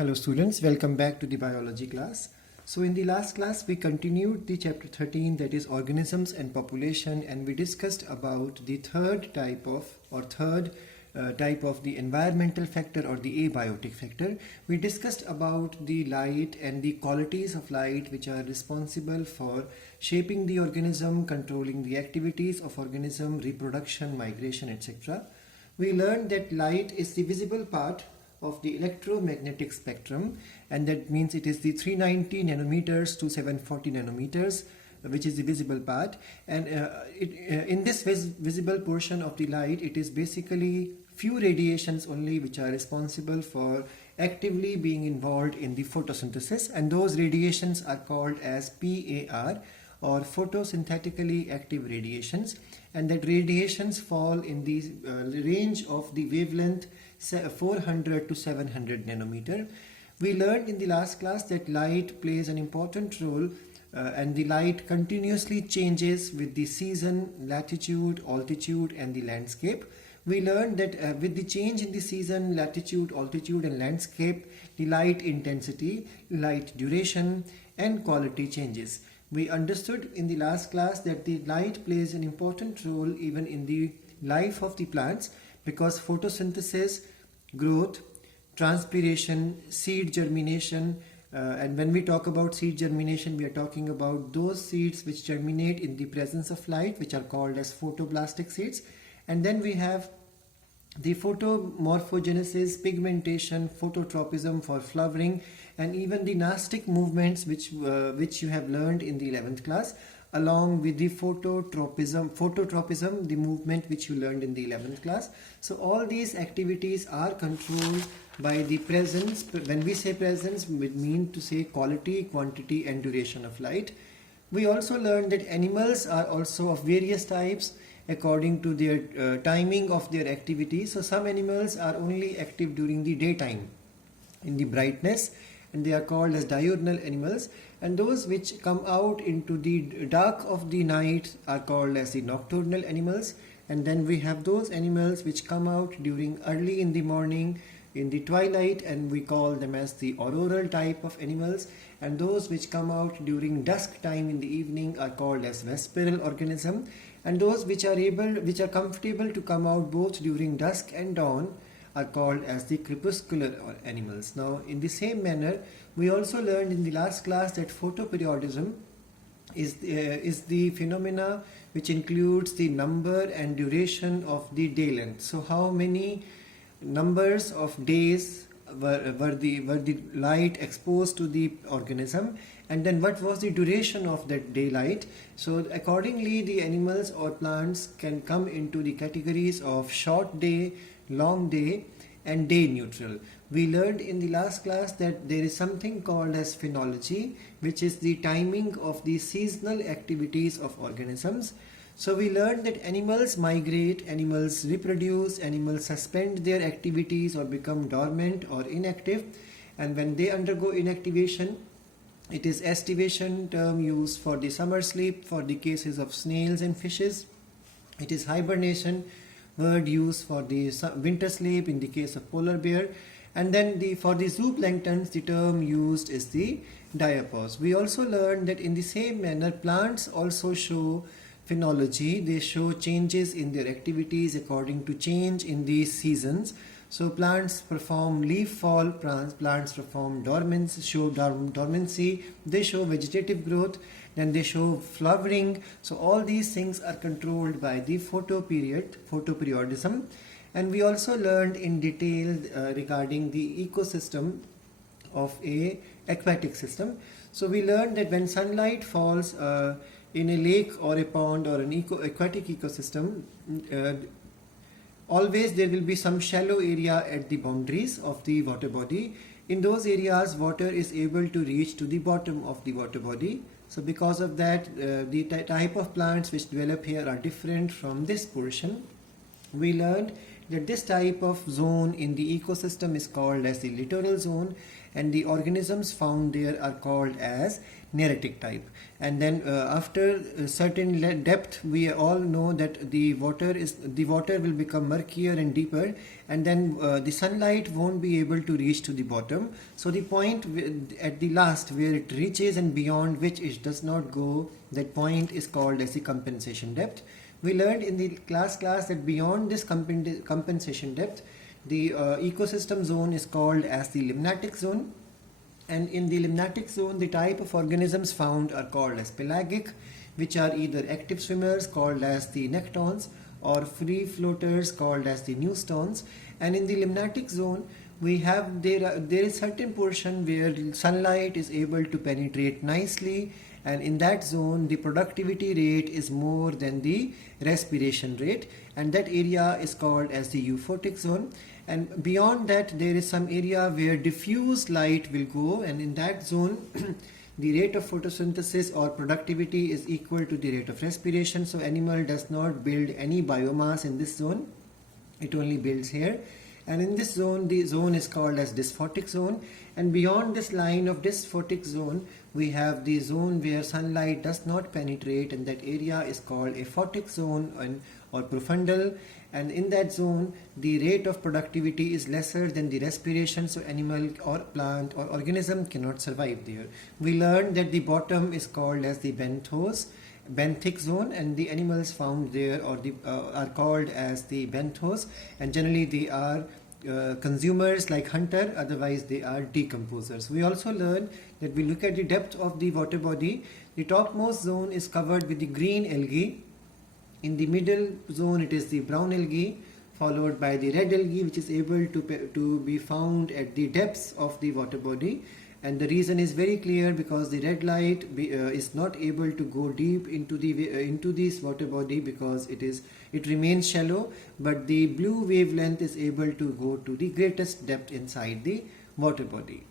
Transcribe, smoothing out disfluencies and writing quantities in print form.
Hello students, welcome back to the biology class. So in the last class we continued the chapter 13, that is organisms and population, and we discussed about the third type of the environmental factor or the abiotic factor. We discussed about the light and the qualities of light which are responsible for shaping the organism, controlling the activities of organism, reproduction, migration, etc. We learned that light is the visible part of the electromagnetic spectrum, and that means it is the 390 nanometers to 740 nanometers, which is the visible part. And in this visible portion of the light, it is basically few radiations only which are responsible for actively being involved in the photosynthesis, and those radiations are called as PAR, or photosynthetically active radiations, and that radiations fall in the range of the wavelength 400 to 700 nanometer. We learned in the last class that light plays an important role and the light continuously changes with the season, latitude, altitude and the landscape. We learned that with the change in the season, latitude, altitude and landscape, the light intensity, light duration and quality changes. We understood in the last class that the light plays an important role even in the life of the plants, because photosynthesis, growth, transpiration, seed germination, and when we talk about seed germination, we are talking about those seeds which germinate in the presence of light, which are called as photoblastic seeds. And then we have the photomorphogenesis, pigmentation, phototropism for flowering, and even the nastic movements which you have learned in the 11th class, along with the phototropism, the movement which you learned in the 11th class. So all these activities are controlled by the presence. When we say presence, we mean to say quality, quantity and duration of light. We also learned that animals are also of various types according to their timing of their activity. So some animals are only active during the daytime in the brightness, and they are called as diurnal animals, and those which come out into the dark of the night are called as the nocturnal animals. And then we have those animals which come out during early in the morning, in the twilight, and we call them as the auroral type of animals, and those which come out during dusk time in the evening are called as vesperal organism, and those which are comfortable to come out both during dusk and dawn are called as the crepuscular animals. Now in the same manner, we also learned in the last class that photoperiodism is the phenomena which includes the number and duration of the day length. So how many numbers of days were the light exposed to the organism, and then what was the duration of that daylight. So accordingly, the animals or plants can come into the categories of short day, long day and day neutral. We learned in the last class that there is something called as phenology, which is the timing of the seasonal activities of organisms. So we learned that animals migrate, animals reproduce, animals suspend their activities or become dormant or inactive, and when they undergo inactivation, it is estivation, term used for the summer sleep for the cases of snails and fishes. It is hibernation, word used for the winter sleep in the case of polar bear. And then for the zooplanktons, the term used is the diapause. We also learned that in the same manner, plants also show phenology. They show changes in their activities according to change in the seasons. So plants perform leaf fall, plants perform dormancy, they show vegetative growth, then they show flowering. So all these things are controlled by the photoperiodism. And we also learned in detail regarding the ecosystem of a aquatic system. So we learned that when sunlight falls in a lake or a pond or an aquatic ecosystem, always there will be some shallow area at the boundaries of the water body. In those areas, water is able to reach to the bottom of the water body. So because of that, the type of plants which develop here are different from this portion. We learned that this type of zone in the ecosystem is called as the littoral zone, and the organisms found there are called as neritic type. And then after a certain depth, we all know that the water will become murkier and deeper, and then the sunlight won't be able to reach to the bottom. So the point at the last where it reaches and beyond which it does not go, that point is called as the compensation depth. We learned in the class that beyond this compensation depth, the ecosystem zone is called as the Lymnatic Zone. And in the Lymnatic Zone, the type of organisms found are called as pelagic, which are either active swimmers called as the nectons or free floaters called as the neustons. And in the Lymnatic Zone, we have there is certain portion where sunlight is able to penetrate nicely, and in that zone the productivity rate is more than the respiration rate, and that area is called as the euphotic zone. And beyond that, there is some area where diffuse light will go, and in that zone the rate of photosynthesis or productivity is equal to the rate of respiration. So animal does not build any biomass in this zone, it only builds here. And in this zone, the zone is called as dysphotic zone. And beyond this line of dysphotic zone, we have the zone where sunlight does not penetrate, and that area is called aphotic zone or profundal. And in that zone, the rate of productivity is lesser than the respiration, so animal or plant or organism cannot survive there. We learned that the bottom is called as the benthic zone, and the animals found there are called as the benthos, and generally they are consumers like hunter, otherwise they are decomposers. We also learned that we look at the depth of the water body. The topmost zone is covered with the green algae. In the middle zone it is the brown algae, followed by the red algae, which is able to be found at the depths of the water body. And the reason is very clear, because the red light is not able to go deep into this water body because it remains shallow, but the blue wavelength is able to go to the greatest depth inside the water body.